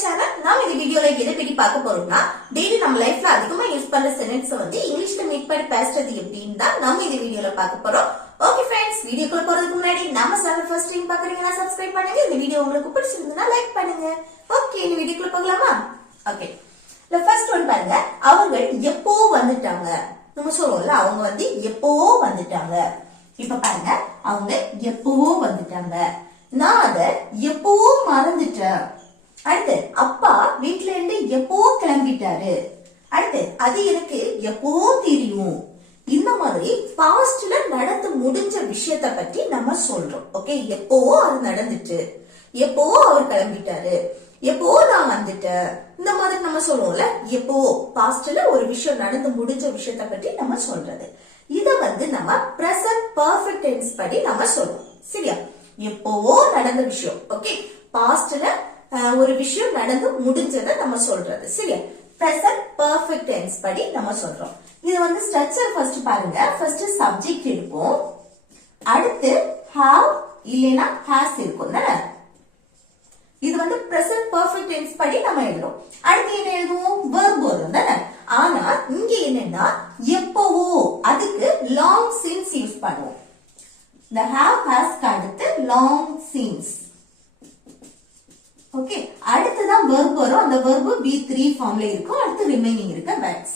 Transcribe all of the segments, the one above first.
channel. நாம இந்த வீடியோல எதை பத்தி பார்க்க போறோம்னா டெய்லி நம்ம லைஃப்ல அதிகமா யூஸ் பண்ற சென்டென்ஸ் வந்து இங்கிலீஷ்ல மீட் பண்ணி பேசுறது எப்படின்னு தான் நாம இந்த வீடியோல பார்க்க போறோம். ஓகே फ्रेंड्स, வீடியோக்குள்ள போறதுக்கு முன்னாடி நம்ம சேனல் ஃபர்ஸ்ட் டைம் பார்க்கறீங்கன்னா சப்ஸ்கிரைப் பண்ணுங்க. இந்த வீடியோ உங்களுக்கு பிடிச்சிருந்தா லைக் பண்ணுங்க. ஓகே, இந்த வீடியோக்குள்ள போகலாமா? ஓகே. the first one பாருங்க. அவர்கள் எப்போ வந்துட்டாங்க. நம்ம சொல்றோம்ல அவங்க வந்து எப்போ வந்துட்டாங்க. இப்ப பாருங்க, அவங்க எப்பவோ வந்துட்டாங்க. நான் அத எப்பவோ மறந்துட்டேன். அடுத்து அப்பா வீட்ல இருந்து எப்போ கிளம்பிட்டாரு. அடுத்து அது எனக்கு எப்போ தெரியும். இந்த மாதிரி பாஸ்ட்ல நடந்து முடிஞ்ச விஷயத்த பத்தி நம்ம சொல்றோம். ஓகே, எப்பவோ அது நடந்துட்டு, எப்பவோ அவர் கிளம்பிட்டாரு, எப்போ நான் வந்துட்டேன். இந்த மாதிரி நம்ம சொல்லுவோம்ல, எப்போ பாஸ்ட்ல ஒரு விஷயம் நடந்து முடிஞ்ச விஷயத்த பத்தி நம்ம சொல்றது. இத வந்து நம்ம பிரசன்ட் பெர்ஃபெக்ட் டென்ஸ் படி நம்ம சொல்றோம். சரியா? எப்பவோ நடந்த விஷயம். ஓகே, பாஸ்ட்ல ஒரு விஷயம் நடந்து முடிஞ்சதை நம்ம சொல்றது. சரியா? பிரசன்ட் பெர்ஃபெக்ட் டென்ஸ் படி நம்ம சொல்றோம். இது வந்து ஸ்ட்ரக்சர் ஃபர்ஸ்ட் பாருங்க. ஃபர்ஸ்ட் சப்ஜெக்ட் இருக்கும், அடுத்து have இல்லனா has இருக்கும். இது வந்து பிரசன்ட் பெர்ஃபெக்ட் டென்ஸ் படி நம்ம எழுதுறோம். அடுத்து என்ன எழுதுவோம்? verb வரும் தானே. ஆனா இங்க என்னன்னா எப்பவோ அதுக்கு long since யூஸ் பண்ணுவோம். the have has அடுத்து long since. ஓகே, அடுத்துதான் verb வரும். அந்த verb be3 ஃபார்ம்ல இருக்கும். அடுத்து ரிமைனிங் இருக்க verbs.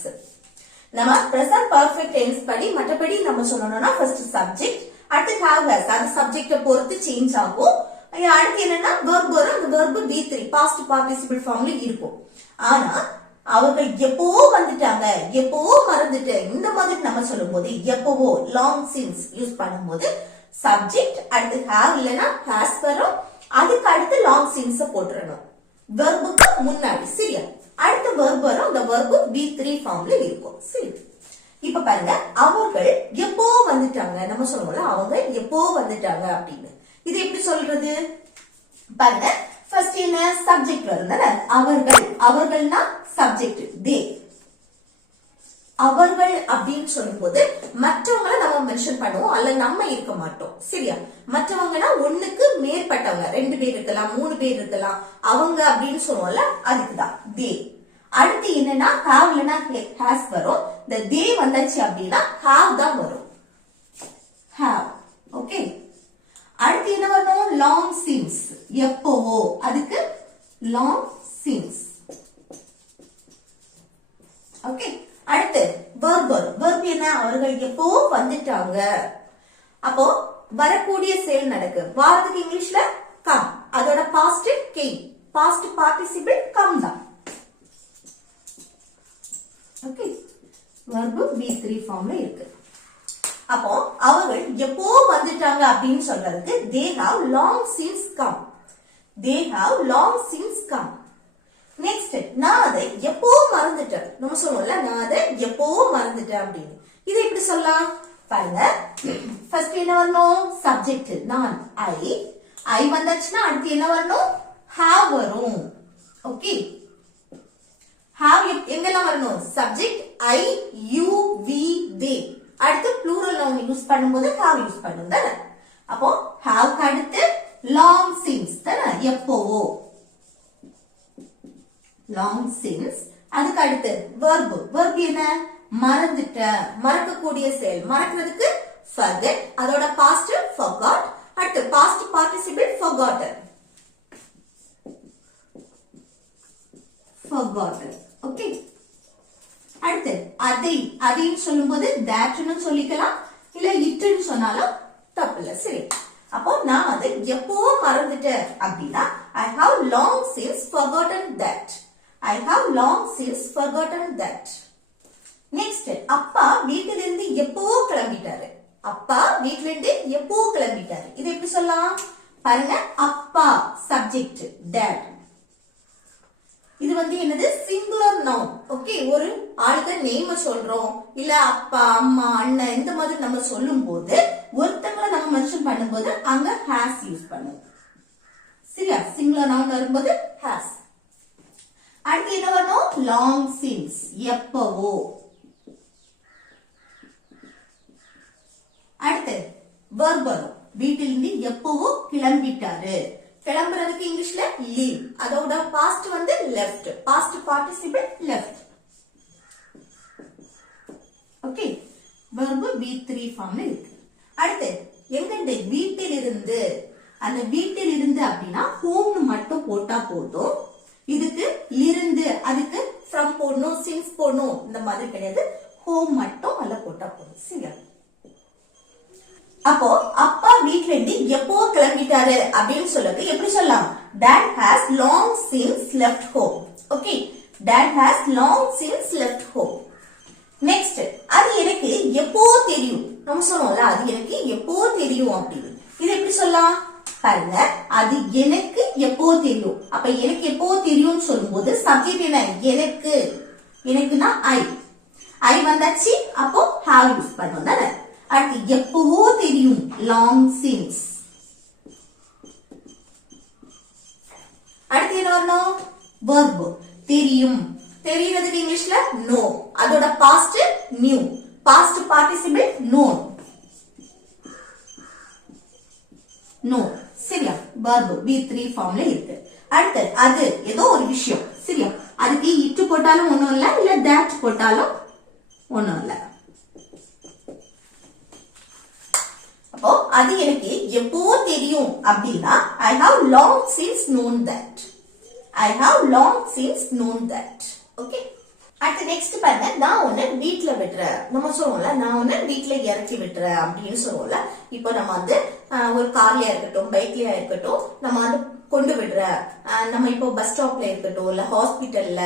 நம்ம பிரசன்ட் பெர்ஃபெக்ட் டென்ஸ் படி மற்றபடி நம்ம சொல்லணும்னா ஃபர்ஸ்ட் சப்ஜெக்ட், அடுத்து have has, அது சப்ஜெக்ட பொறுத்து சேஞ்ச் ஆகும். அடுத்து என்னன்னா verb வரும். அந்த verb be3 பாஸ்ட் பார்ட்டிசிபிள் ஃபார்ம்ல இருக்கும். ஆனா அவர்கள் எப்பவோ வந்துட்டாங்க, எப்பவோ மறந்துட்டு, இந்த மாதிரி நம்ம சொல்லும்போது எப்பவோ long since யூஸ் பண்ணும்போது சப்ஜெக்ட் அடுத்து have இல்லனா has வரும். அதுக்கு அடுத்து long since போட்டுறணும் வெர்புக்கு முன்னாடி. சரியா? அடுத்து verb வரும். அந்த verb be3 ஃபார்ம்ல இருக்கும். சரி, இப்ப பாருங்க, அவர்கள் எப்போ வந்துட்டாங்க. நம்ம சொல்லுவோம்ல அவங்க எப்போ வந்துட்டாங்க அப்படின்னு. இது எப்படி சொல்றது பாருங்க. ஃபர்ஸ்ட் என்ன சப்ஜெக்ட் வரும் தானே. அவர்கள், அவர்கள்னா சப்ஜெக்ட் they. அவர்கள் அப்படின்னு சொல்லும்போது மற்றவங்களை நம்ம மென்ஷன் பண்ணுவோம், அல்ல நம்ம இருக்க மாட்டோம். சரியா? மற்றவங்கன்னா ஒண்ணுக்கு மேற்பட்டவங்க, 2 பேர் இருக்கலாம், 3 பேர் இருக்கலாம். அவங்க அப்படின்னு சொல்லுவோம்ல, அதுக்குதான் they. அடுத்து என்னன்னா have இல்லனா has வரும். இந்த they வந்தாச்சு அப்படின்னா have தான் வரும். have. ஓகே, அடுத்து என்ன வரும்? long since, எப்பவோ, அதுக்கு long since. ஓகே, அடுத்து verb வரும். verb என்ன? அவர்கள் எப்போ வந்துட்டாங்க. அப்போ வரக்கூடிய செயல் நடக்கு. வாரத்துக்கு இங்கிலீஷ்ல come, அதோட past came, past participle come தான். ஓகே, verb be3 ஃபார்ம்ல இருக்கு. அப்போ அவர்கள் எப்போ வந்துட்டாங்க அப்படின்னு சொல்றதுக்கு they have long since come, they have long since come. Next, நான் அதை எப்போ மறந்துட்டேன். நம்ம சொல்லுவோம்ல, நான் அதை எப்போ மறந்துட்டேன் அப்படின்னு. இது எப்படி சொல்லலாம் பாருங்க. ஃபர்ஸ்ட் என்ன வரணும்? சப்ஜெக்ட் நான், ஐ வந்தாச்சுன்னா அடுத்து என்ன வரணும்? have வரும். ஓகே, have எங்கெல்லாம் வரணும்? சப்ஜெக்ட் ஐ, யூ, வி, தே. அடுத்து ப்ளூரல் நவுன் யூஸ் பண்ணும்போது have யூஸ் பண்ணும் தானே. அப்போ have அடுத்து long since தானே, எப்பவோ long since. அதுக்கு அடுத்து verb, verb என்ன? மறந்துட்ட, மறக்கக்கூடிய செயல். மறக்கிறதுக்கு forget, அதோட past forgot. அடுத்து past participle forgotten, forgotten. Okay, அடுத்து அதை, அதைன்னு சொல்லும்போது thatன்னு சொல்லிக்கலாம், இல்ல itன்னு சொன்னாலும் தப்பு இல்ல. சரி, அப்போ நான் அதை எப்போ மறந்துட்டேன் அப்படின்னா I have long since forgotten that, I have long since forgotten that. Next, அப்பா வீட்டில இருந்து எப்போ கிளம்பிட்டாரு. அப்பா வீட்டில இருந்து எப்போ கிளம்பிட்டாரு. இது எப்படி சொல்லலாம் பாருங்க. அப்பா சப்ஜெக்ட் dad. இது வந்து என்னது? Singular noun. ஓகே, ஒரு ஆளுக்கு நேம் சொல்றோம், இல்ல அப்பா, அம்மா, அண்ணன், இந்த மாதிரி நம்ம சொல்லும் போது ஒருத்தங்களை நம்ம மென்ஷன் பண்ணும்போது அங்க has யூஸ் பண்ணுவோம். சரியா? சிங்குலர் நவுன் வரும்போது has. அடுத்து என்ன வரணும்? long since, எப்பவோ. அடுத்து verb வரும். வீட்டிலிருந்து எப்பவோ கிளம்பிட்டாரு. கிளம்புறதுக்கு இங்கிலீஷ்ல லீவ். அதோட பாஸ்ட் வந்து left. Past participle left. Okay, verb V3 ஃபார்ம்ல இருக்கு. அடுத்து எங்கண்டு வீட்டில் இருந்து. அந்த வீட்டில் இருந்து அப்படின்னா ஹோம் மட்டும் போட்டா போதும். இதுக்கு இருந்து அதுக்கு from போடணும், since போடணும் இந்த மாதிரி கிடையாது. ஹோம் மட்டும் அல்ல போட்டா போதும். சரியா? அப்போ அப்பா வீட்ல இருந்து எப்போ கிளம்பிட்டாரு அப்படின்னு சொல்லுங்க. எப்படி சொல்லலாம்? Dad has long since left home. Okay, Dad has long since left home. Next, அது எனக்கு எப்போ தெரியும். நம்ம சொல்லுவோம்ல, அது எனக்கு எப்போ தெரியும் அப்படின்னு. இது எப்படி சொல்லலாம் பாருங்க. அது எனக்கு எப்போ தெரியும். அப்ப எனக்கு எப்போ தெரியும் சொல்லும் போது சப்ஜெக்ட் என்ன? எனக்கு. எனக்குன்னா ஐ வந்தாச்சு. அப்போ have யூஸ் பண்ணோம் தானே. அடுத்து எப்பவோ தெரியும், long since. அடுத்து என்ன வரணும்? verb தெரியும். தெரியுறதுக்கு இங்கிலீஷ்ல know. அதோட past knew. past participle known. know. சரியா? verb V3 ஃபார்ம்ல இருக்கு. அடுத்து அது ஏதோ ஒரு விஷயம். சரியா? அதுக்கு it போட்டாலும் ஒண்ணும் இல்ல, இல்ல that போட்டாலும் ஒண்ணும் இல்ல. அப்போ அது எனக்கு எப்போ தெரியும் அப்படின்னா I have long since known that. I have long since known that. Okay, அடுத்து நெக்ஸ்ட் பாருங்க. நான் உன்னை வீட்டுல விட்டுறேன். நம்ம சொல்லுவோம்ல, நான் உன்னை வீட்டுல இறக்கி விட்டுறேன் அப்படின்னு சொல்லுவோம்ல. இப்போ நம்ம வந்து ஒரு கார்லயா இருக்கட்டும், பைக்லயா இருக்கட்டும், நம்ம வந்து கொண்டு விடுற, நம்ம இப்போ பஸ் ஸ்டாப்ல இருக்கட்டும், இல்ல ஹாஸ்பிட்டல்ல,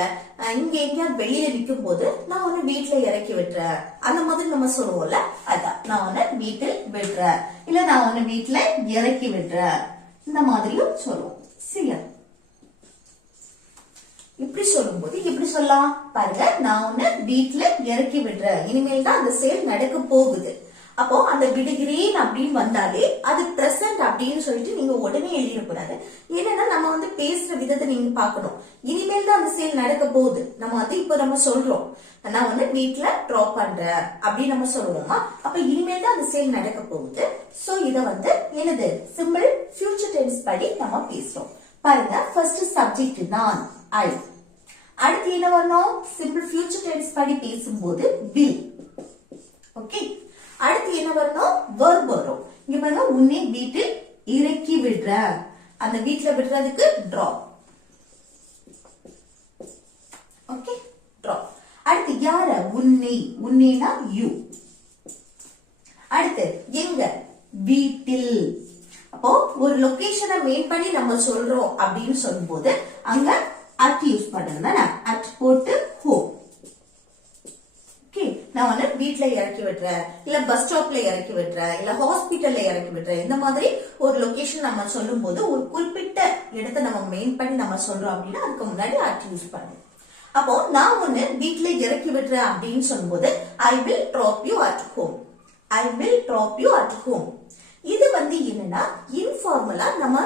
இங்க எங்கேயாவது வெளியில நிற்கும் போது நான் உன்னை வீட்டுல இறக்கி விட்டுறேன் அந்த மாதிரி நம்ம சொல்லுவோம்ல. அதான் நான் உன்னை வீட்டில் விடுறேன், இல்ல நான் உன்னை வீட்டுல இறக்கி விடுறேன் இந்த மாதிரியும் சொல்லுவோம். சரியா? இப்படி சொல்லும் போது எப்படி சொல்லலாம் பாருங்க. நான் உன்னை வீட்டுல இறக்கி விடுறேன். இனிமேல் தான் அந்த செயல் நடக்க போகுது. அப்போ அந்த விடுகிறேன் அப்படின்னு வந்தாலே அது பிரசன்ட் அப்படின்னு சொல்லிட்டு நீங்க உடனே எழுதிடக்கூடாது. ஏன்னா நம்ம வந்து பேசுற விதத்தை நீங்க பாக்கணும். இனிமேல் தான் அந்த செயல் நடக்க போகுது. நம்ம அது இப்போ நம்ம சொல்றோம், நான் வந்து வீட்டுல டிராப் பண்றேன் அப்படின்னு நம்ம சொல்லுவோமா. அப்ப இனிமேல் தான் அந்த செயல் நடக்க போகுது. சோ இத வந்து என்னது? சிம்பிள் ஃபியூச்சர் டென்ஸ் படி நம்ம பேசுறோம். பாருங்க, ஃபர்ஸ்ட் சப்ஜெக்ட் நான், ஐ. அடுத்து என்ன வரணும்? சிம்பிள் ஃபியூச்சர் டென்ஸ் படி பேசும்போது will. ஓகே, அடுத்து என்ன வரணும்? verb வரும். இங்க பாருங்க, உன்னை வீட்டில் இறக்கி விடுற. அந்த வீட்டுல விடுறதுக்கு drop. Okay, drop. அடுத்து யார? உன்னை. உன்னைனா you. அடுத்து எங்க? வீட்டில். அப்போ ஒரு லொகேஷனை மேட் பண்ணி நம்ம சொல்றோம் அப்படின்னு சொல்லும்போது அங்க at யூஸ் பண்றதுனால at போட்டு home. ஓகே, நான் வந்து வீட்ல இறக்கி விடுறேன், இல்ல பஸ் ஸ்டாப்ல இறக்கி விடுறேன், இல்ல ஹாஸ்பிட்டல்ல இறக்கி விடுறேன். இந்த மாதிரி ஒரு லொகேஷன் நம்ம சொல்லும் போது ஒரு குறிப்பிட்ட இடத்தை நம்ம மெயின் பண்ணி நம்ம சொல்றோம் அப்படின்னா அதுக்கு முன்னாடி at யூஸ் பண்ணுவோம். அப்போ நான் ஒன்னு வீட்ல இறக்கி விடுறேன் அப்படின்னு சொல்லும்போது I will drop you at home. I will drop you at home. இது வந்து என்னன்னா இன்ஃபார்மலா நம்ம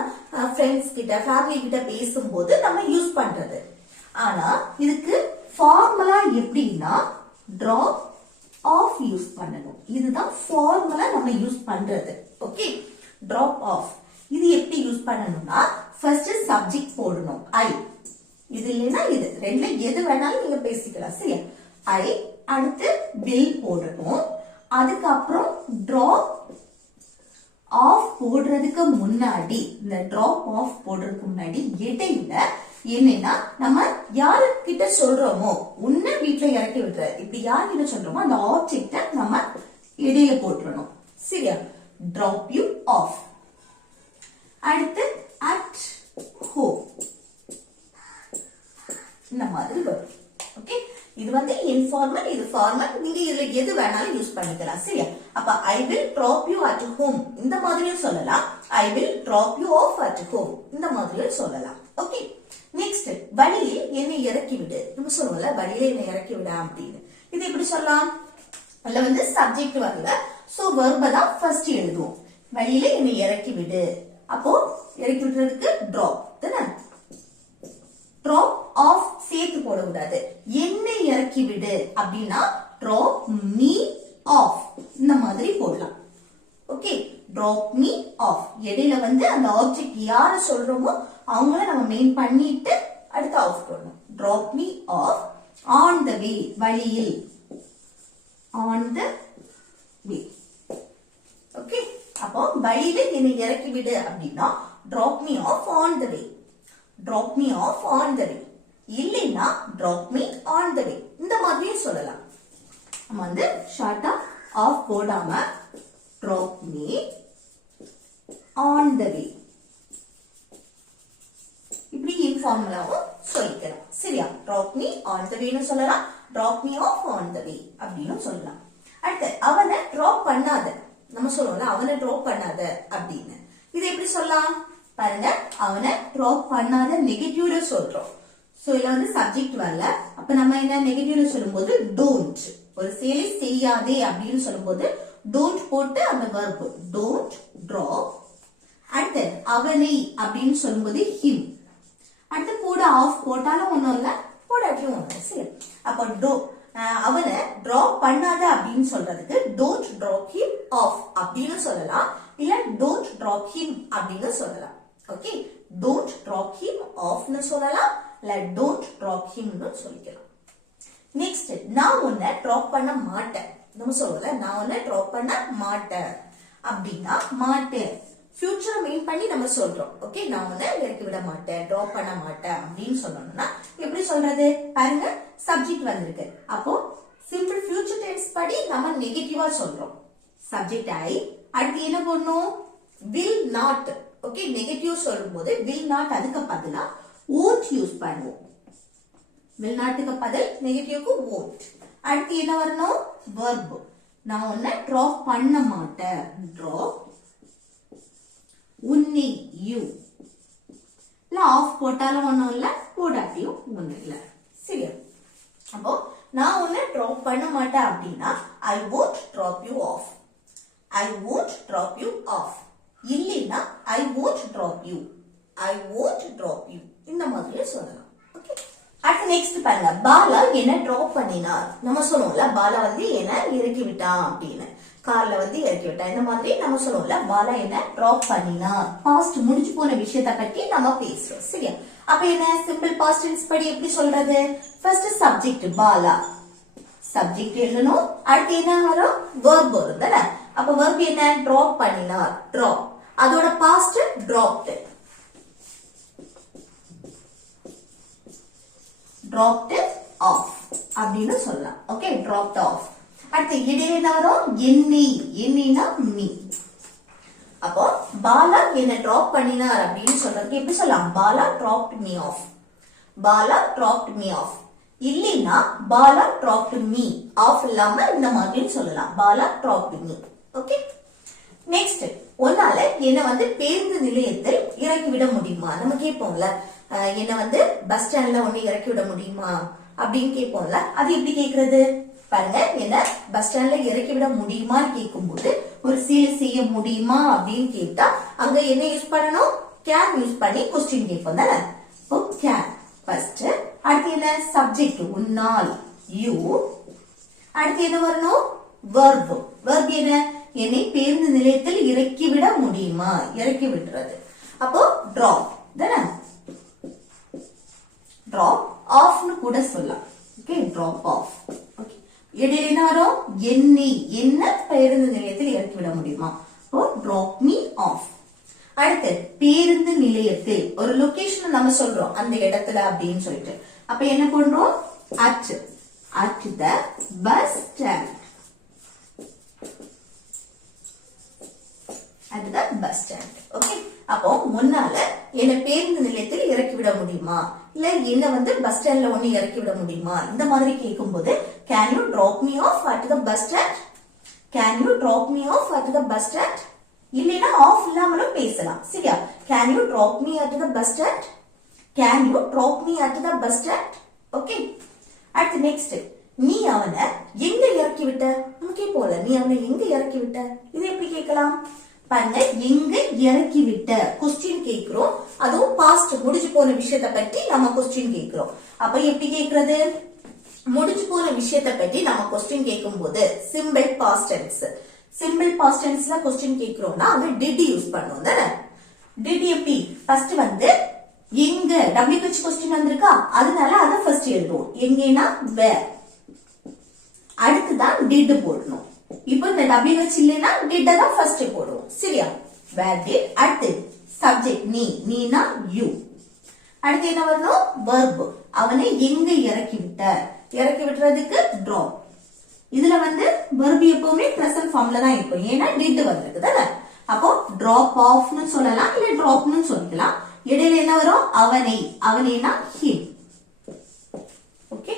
ஃப்ரெண்ட்ஸ் கிட்ட, ஃபேமிலி கிட்ட பேசும்போது நம்ம யூஸ் பண்றது. ஆனா இதுக்கு ஃபார்மலா எப்படின்னா drop off யூஸ் பண்ணணும். இதுதான் ஃபார்மலா நம்ம யூஸ் பண்றது. Okay, drop off. இது எப்படி யூஸ் பண்ணணும்னா ஃபர்ஸ்ட் சப்ஜெக்ட் போடணும் I. இது இல்லைன்னா இது ரெண்டுல எது வேணாலும் நீங்க பேசிக்கலாம். சரியா? I. அடுத்து will போடணும். அதுக்கப்புறம் drop ஆஃப் போடுறதுக்கு முன்னாடி, இந்த டிராப் ஆஃப் போடுறதுக்கு முன்னாடி இடையில என்னன்னா நம்ம யாருக்கிட்ட சொல்றோமோ உன்னை வீட்டுல இறக்கி விட்டுற, இப்படி யாருக்கிட்ட சொல்றோமோ அந்த ஆப்ஜெக்ட நம்ம இடையில போட்டுறணும். சரியா? Drop you off. அடுத்து அட் ஹோம் இந்த மாதிரி வரும். ஓகே, இது வந்து இன்ஃபார்மல், இது ஃபார்மல். நீங்க இதுல எது வேணாலும் யூஸ் பண்ணிக்கலாம். சரியா? அப்ப I will drop you at home இந்த மாதிரியும் சொல்லலாம். I will drop you off at home இந்த மாதிரியும் சொல்லலாம். ஓகே, நெக்ஸ்ட் வழியில் என்னை இறக்கி விடு. நம்ம சொல்லுவோம்ல, வழியில என்னை இறக்கி விட அப்படின்னு. இது எப்படி சொல்லலாம்? அதுல வந்து சப்ஜெக்ட் வரல, சோ verb தான் ஃபர்ஸ்ட் எழுதுவோம். வழியில என்னை இறக்கி விடு. அப்போ இறக்கி விடுறதுக்கு drop தானே? drop off சேர்த்து போடக்கூடாது. என்னை இறக்கி விடு அப்படின்னா drop me off இந்த மாதிரி போடலாம். Okay, drop me off. இடையில வந்து அந்த ஆப்ஜெக்ட் யார சொல்றோமோ அவங்கள நம்ம மெயின் பண்ணிட்டு அடுத்து ஆஃப் போடணும். drop me off on the way, வழியில். on the way. ஓகே, அப்போ வழியில என்னை இறக்கி விடு அப்படின்னா drop me off on the way. drop me off on the way. இல்லைன்னா drop me on the way. இந்த மாதிரியும் சொல்லலாம். நம்ம வந்து ஷார்ட்டா ஆஃப் போடாம drop me on the way. இப்படி இன்ஃபார்மலாவும் சொல்லிக்கலாம். சரியா? drop me on the way னு சொல்லலாம். drop me off on the way அப்படின்னு சொல்லலாம். அடுத்து அவனை drop பண்ணாத. நம்ம சொல்லுவோம்ல அவனை drop பண்ணாத அப்படின்னு. இது எப்படி சொல்லலாம்? பாருங்க, அவனை drop பண்ணாத நெகட்டிவ்ல சொல்றோம். சோ இதுல வந்து சப்ஜெக்ட் வரல. அப்ப நம்ம என்ன நெகட்டிவ்ல சொல்லும்போது don't. ஒரு செயலை செய்யாதே அப்படின்னு சொல்லும்போது don't போட்டு அந்த verb don't drop. அடுத்து அவனை அப்படின்னு சொல்லும்போது him. அடுத்து கூட ஆஃப் போட்டாலும் ஒண்ணும் இல்ல, போடாட்டியும் ஒண்ணும். சரி, அப்ப அவனை drop பண்ணாத அப்படின்னு சொல்றதுக்கு don't drop him off அப்படின்னு சொல்லலாம், இல்ல don't drop him அப்படின்னு சொல்லலாம். Okay, don't drop him off னு சொல்லலாம், இல்ல don't drop him னு சொல்லிக்கலாம். நெக்ஸ்ட், நான் உன்னை drop பண்ண மாட்டேன். நம்ம சொல்றோம்ல நான் உன்னை drop பண்ண மாட்டேன் அப்படின்னா மாட்டேன் ஃபியூச்சரை மெயின் பண்ணி நம்ம சொல்றோம். ஓகே, நான் உன்னை இறக்கி விட மாட்டேன், drop பண்ண மாட்டேன் அப்படின்னு சொல்லணும்னா எப்படி சொல்றது? பாருங்க, சப்ஜெக்ட் வந்திருக்கு. அப்போ சிம்பிள் ஃபியூச்சர் டென்ஸ் படி நம்ம நெகட்டிவா சொல்றோம். சப்ஜெக்ட் ஐ, அடுத்து என்ன பண்ணணும்? will not. ஓகே, நெகட்டிவ் சொல்லும்போது will not அதுக்கு பதிலா won't யூஸ் பண்ணுவோம். will notக்கு பதில் நெகட்டிவ்க்கு won't. அடுத்து என்ன வரணும்? verb. நான் உன்னை drop பண்ண மாட்டேன். drop உன்னை you. இல்ல ஆஃப் போட்டாலும் ஒண்ணும் இல்ல, போடாட்டியும் ஒண்ணும் இல்ல. சரியா? அப்போ நான் உன்னை drop பண்ண மாட்டேன் அப்படின்னா I won't drop you off. I won't drop you off. இல்லைன்னா I won't drop you. I won't drop you. இந்த மாதிரியே சொல்லலாம். ஓகே, அடுத்து நெக்ஸ்ட் பாருங்க, பாலா என்ன டிராப் பண்ணினார். நம்ம சொல்லுவோம்ல பாலா வந்து என்ன இறக்கி விட்டான் அப்படின்னு, கார்ல வந்து இறக்கி விட்டான். இந்த மாதிரி நம்ம சொல்லுவோம்ல பாலா என்ன டிராப் பண்ணினார். பாஸ்ட் முடிஞ்சு போன விஷயத்தை பத்தி நம்ம பேசுறோம். சரியா? அப்ப என்ன சிம்பிள் பாஸ்ட் டென்ஸ் படி எப்படி சொல்றது? ஃபர்ஸ்ட் சப்ஜெக்ட் பாலா, சப்ஜெக்ட் எழுதணும். அடுத்து என்ன வரும்? verb வரும் தானே? அப்ப verb என்ன? டிராப் பண்ணினார், டிராப். அதோட பாஸ்ட் dropped. dropped off அப்படின்னு சொல்லலாம். Okay, dropped off. அடுத்து இடையில என்ன வரும்? என்னை, என்னைனா me. அப்போ பாலா என்ன டிராப் பண்ணினார் அப்படின்னு சொல்றதுக்கு எப்படி சொல்லலாம்? Bala dropped me off. Bala dropped me off. இல்லைன்னா பாலா dropped me off இல்லாம இந்த மாதிரி சொல்லலாம். Bala dropped me. Okay, next, உன்னால என்ன வந்து பேருந்து நிலையத்தில் இறக்கி விட முடியுமா? நம்ம கேட்போம்ல, என்ன வந்து பஸ் ஸ்டாண்ட்ல ஒண்ணு இறக்கி விட முடியுமா அப்படின்னு கேட்போம்ல, அது எப்படி கேக்குறது? பாருங்க, என்ன பஸ் ஸ்டாண்ட்ல இறக்கி விட முடியுமான்னு கேட்கும்போது ஒரு செயலை செய்ய முடியுமா அப்படின்னு கேட்டா அங்க என்ன யூஸ் பண்ணணும்? கேன் யூஸ் பண்ணி கொஸ்டின் கேட்போம் தானே? Can first. அடுத்து என்ன? சப்ஜெக்ட் உன்னால் யூ. அடுத்து என்ன வரணும்? verb. verb என்ன? என்னை பேருந்து நிலையத்தில் இறக்கி விட முடியுமா? இறக்கி விடுறது. அப்போ drop தானே? drop off னு கூட சொல்லலாம். Okay, drop off. ஓகே, இடையில என்ன வரும்? என்னை, என்ன பேருந்து நிலையத்தில் இறக்கி விட முடியுமா? அப்போ drop me off. அடுத்து பேருந்து நிலையத்தில் ஒரு லொகேஷன் நம்ம சொல்றோம், அந்த இடத்துல அப்படின்னு சொல்லிட்டு. அப்ப என்ன பண்றோம்? at the bus stand. at the bus stand. Okay, அப்போ முன்னால என்ன பேருந்து நிலையத்தில் இறக்கி விட முடியுமா, இல்ல என்ன வந்து பஸ் ஸ்டாண்ட்ல ஒண்ணு இறக்கி விட முடியுமா, இந்த மாதிரி கேட்கும்போது can you drop me off at the bus stand? can you drop me off at the bus stand? இல்லைன்னா ஆஃப் இல்லாமலும் பேசலாம். சரியா? can you drop me at the bus stand? can you drop me at the bus stand? Okay, அடுத்து next, நீ அவனை எங்க இறக்கி விட்ட? நமக்கே போல, நீ அவனை எங்க இறக்கி விட்ட? இது எப்படி கேட்கலாம்? பாருங்க, எங்க இறக்கி விட்ட கொஸ்டின் கேக்குறோம். அதுவும் பாஸ்ட் முடிஞ்சு போன விஷயத்தை பற்றி நம்ம கொஸ்டின் கேக்குறோம். அப்ப எப்படி கேக்குறது? முடிஞ்சு போன விஷயத்தை பற்றி நம்ம கொஸ்டின் கேட்கும் போது simple past tense. Simple past டென்ஸ்ல கொஸ்டின் கேக்குறோம்னா அங்க did யூஸ் பண்ணுவோம் தானே. did எப்படி ஃபர்ஸ்ட் வந்து எங்க WH கொஸ்டின் வந்திருக்கா, அதனால அத ஃபர்ஸ்ட் எழுதுவோம். எங்கேனா where, அடுத்துதான் did போடணும். இப்போ இந்த WH இல்லைனா did தான் ஃபர்ஸ்ட் போடுவோம். சரியா? where did, அடுத்து சப்ஜெக்ட் நீனா you, அடுத்து என்ன வரணும் verb, அவனை எங்க இறக்கி விட்ட, இறக்கி விட்டுறதுக்கு drop. இதுல வந்து verb எப்பவுமே present formல தான் இருக்கும், ஏன்னா did வந்திருக்கு தானே. அப்போ drop off னு சொல்லலாம், இல்ல drop னு சொல்லிக்கலாம். இடையில என்ன வரும் அவனை, அவனேனா him. ஓகே,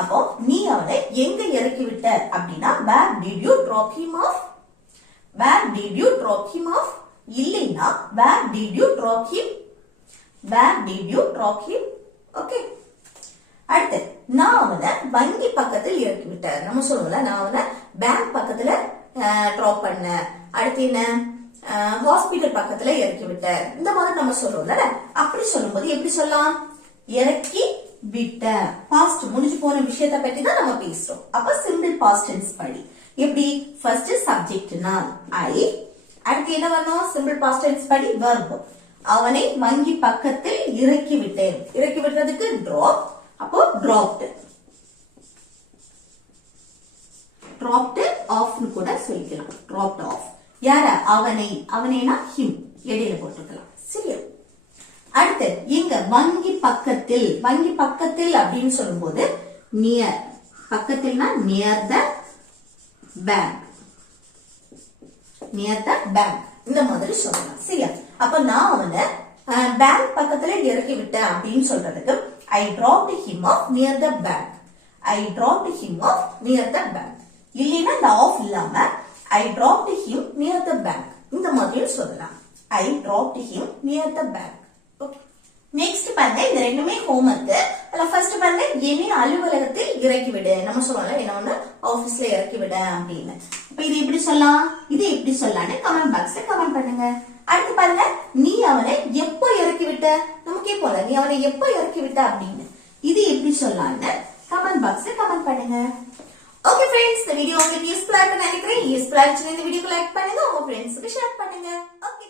அப்போ நீ அவனை எங்க இறக்கி விட்ட அப்படின்னா where did you drop him off, where did you drop him off, இல்லைனா where did you drop him, where did you drop him. Okay, அடுத்து நான் அவனை வங்கி பக்கத்தில் இறக்கி விட்டேன். நம்ம சொல்லுவோம்ல நான் அவனை பேங்க் பக்கத்துல டிராப் பண்ண, அடுத்து என்ன ஹாஸ்பிடல் பக்கத்துல இறக்கி விட்டேன், இந்த மாதிரி நம்ம சொல்றோம்ல. அப்படி சொல்லும்போது எப்படி சொல்லலாம், இறக்கி விட்ட, பாஸ்ட் முடிஞ்சு போன விஷயத்தை பத்தி தான் நம்ம பேசுறோம். அப்ப சிம்பிள் பாஸ்ட் டென்ஸ் படி எப்படி, ஃபர்ஸ்ட் சப்ஜெக்ட் நான் ஐ, அடுத்து என்ன வரணும் சிம்பிள் பாஸ்ட் டென்ஸ் படி verb, அவனை வங்கி பக்கத்தில் இறக்கி விட்டேன், இறக்கி விடுறதுக்கு drop, அப்போ dropped, dropped off னு கூட சொல்லிக்கலாம், dropped off. யார அவனை, அவனேனா him இடையில போட்டுக்கலாம். சரியா? அடுத்து இங்க வங்கி பக்கத்தில், வங்கி பக்கத்தில் அப்படின்னு சொல்லும்போது நியர், பக்கத்தில்னா near the bank, near the bank இந்த மாதிரி சொல்லலாம். சரியா? அப்ப நான் அவனை பேங்க் பக்கத்துல இறக்கி விட்டேன் அப்படின்னு சொல்றதுக்கு I dropped him off near the bank, I dropped him off near the bank. இல்லைன்னா இந்த ஆஃப் இல்லாம I dropped him near the bank இந்த மாதிரியும் சொல்லலாம். I dropped him near the bank. Okay, next பாருங்க, இந்த ரெண்டுமே ஹோம்வொர்க். அதுல ஃபர்ஸ்ட் பாருங்க, என்னை அலுவலகத்தில் இறக்கி விடு, நம்ம சொல்லலாம் என்ன ஒண்ணு ஆபீஸ்ல இறக்கி விட அப்படின்னு. இப்ப இது எப்படி சொல்லலாம், இது எப்படி சொல்லலாம்னு கமெண்ட் பாக்ஸ்ல கமெண்ட் பண்ணுங்க. அடுத்து பாருங்க, நீ அவனை எப்போ இறக்கி விட்ட, நமக்கே போல நீ அவனை எப்போ இறக்கி விட்ட அப்படின்னு, இது எப்படி சொல்லலாம்னு கமெண்ட் பாக்ஸ்ல கமெண்ட் பண்ணுங்க. ஓகே ஃப்ரெண்ட்ஸ், இந்த வீடியோ உங்களுக்கு யூஸ்ஃபுல்லா இருக்குன்னு நினைக்கிறேன். யூஸ்ஃபுல்லா இருந்துச்சுன்னா இந்த வீடியோக்கு லைக் பண்ணுங்க, உங்க ஃப்ரெண்ட்ஸ்க்கு ஷேர் பண்ணுங்க. ஓகே.